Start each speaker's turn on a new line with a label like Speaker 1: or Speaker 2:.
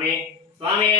Speaker 1: 左面，左面。